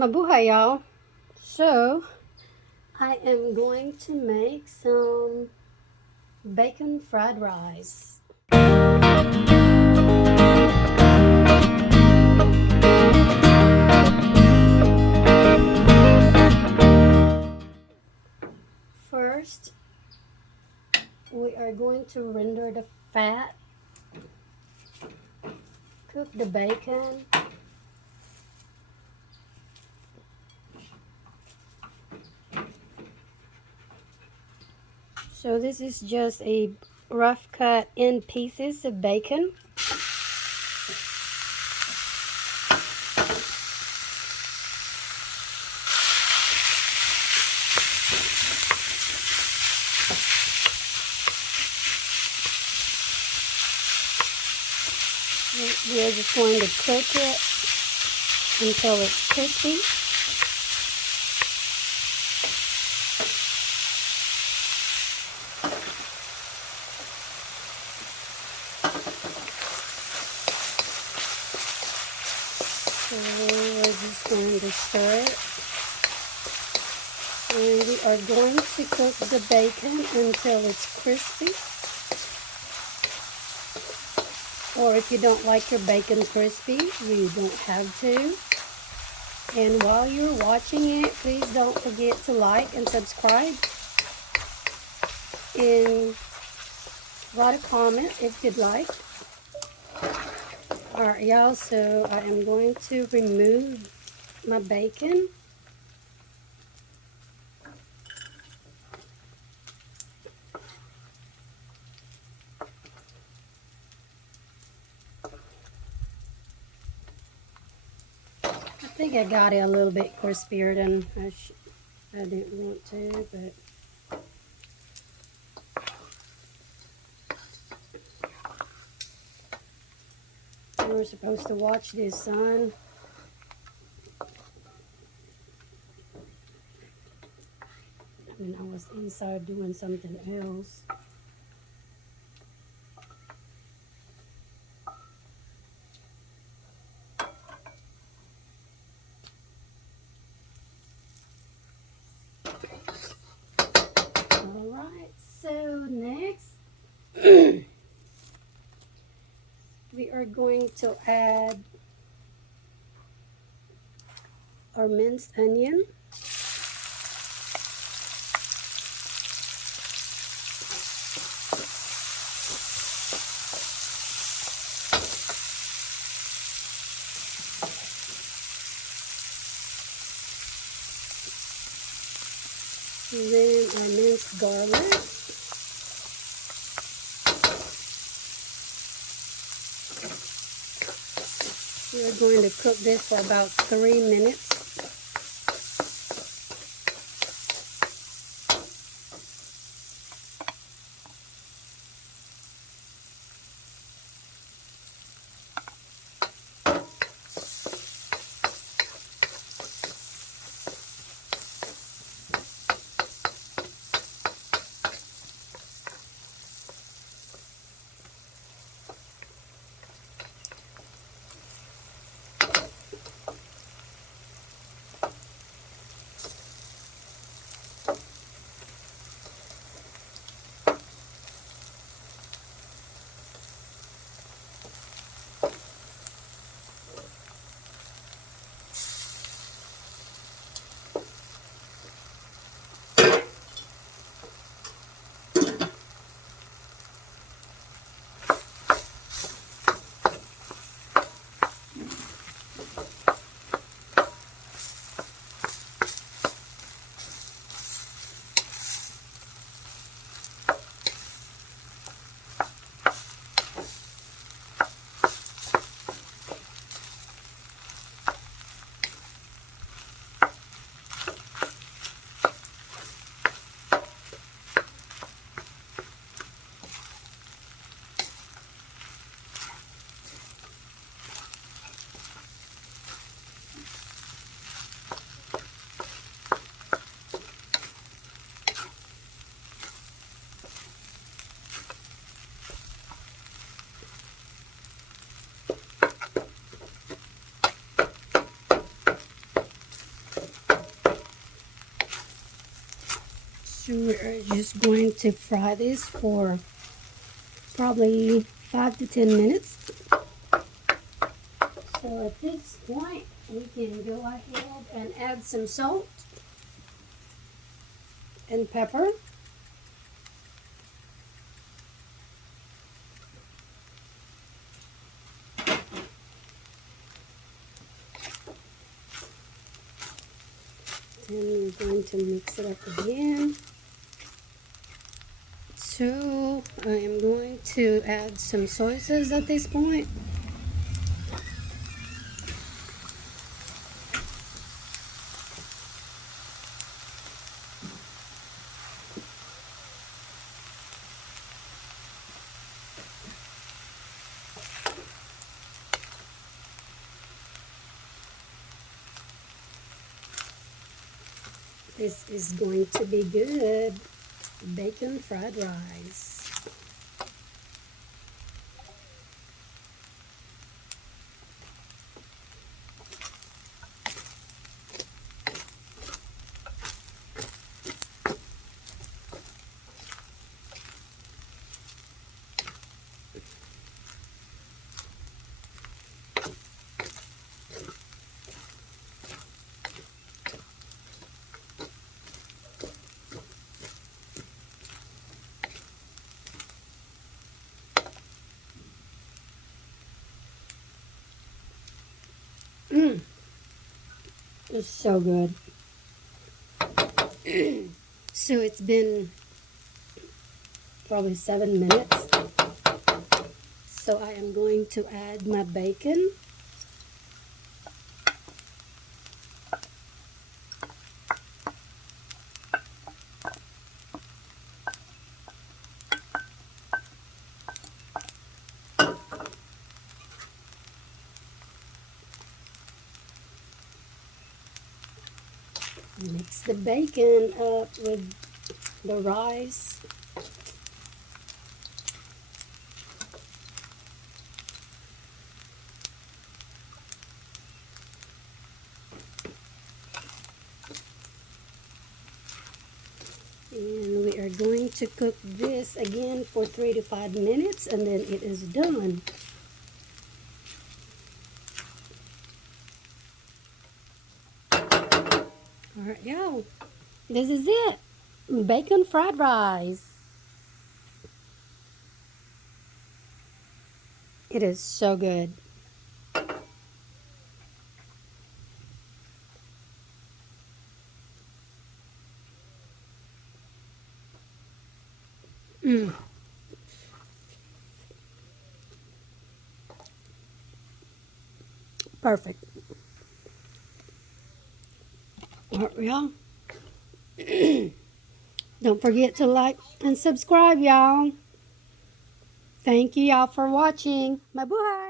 Mabuhay y'all. So I am going to make some bacon fried rice. First, we are going to render the fat, cook the bacon. So this is just a rough cut in pieces of bacon. We are just going to cook it until it's crispy. So we're just going to stir it. And we are going to cook the bacon until it's crispy. Or if you don't like your bacon crispy, you don't have to. And while you're watching it, please don't forget to like and subscribe. And write a comment if you'd like. Alright y'all, so I am going to remove my bacon. I think I got it a little bit crispier than I didn't want to, but we were supposed to watch this, son. And I was inside doing something else. Alright, so next we are going to add our minced onion. And then our minced garlic. We're going to cook this for about 3 minutes. So we're just going to fry this for probably 5 to 10 minutes. So at this point, we can go ahead and add some salt and pepper. And we're going to mix it up again. So I am going to add some soy sauce at this point. This is going to be good. Bacon fried rice. It's so good. So it's been probably 7 minutes. So I am going to add my bacon. Mix the bacon up with the rice. And we are going to cook this again for 3 to 5 minutes, and then it is done. Alright, y'all. This is it. Bacon fried rice. It is so good. Perfect. Alright, y'all. Don't forget to like and subscribe, y'all. Thank you, y'all, for watching. Mabuhay!